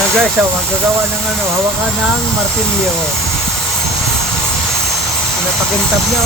Guys, magagawa ng hawakan ng martilyo. Pinapakintab niya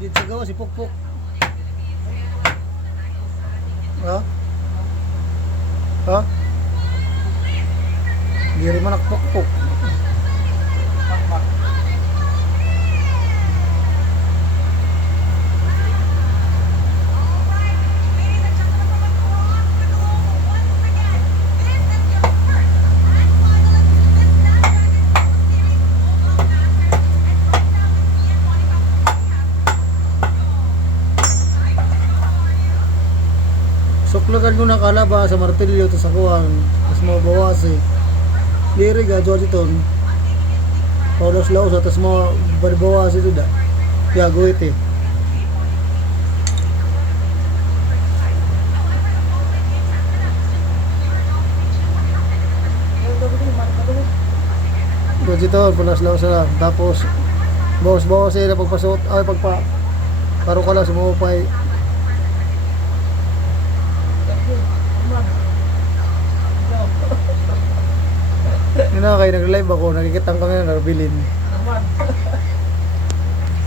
dito sa gawa si Pukpuk. Ha? Ha? Hindi rin man nakpukpuk. Suklagan mo na kalaba sa martilyo to sa kuwan, tapos mo bawas diri ga dito paulos laos tapos mo bawas itu da gago ito dito paulos laos lang tapos bawas na pagpasot ay pagpa paro ka lang sumupay. Yun na kayo nag-live ako, nakikita kami na nabilin.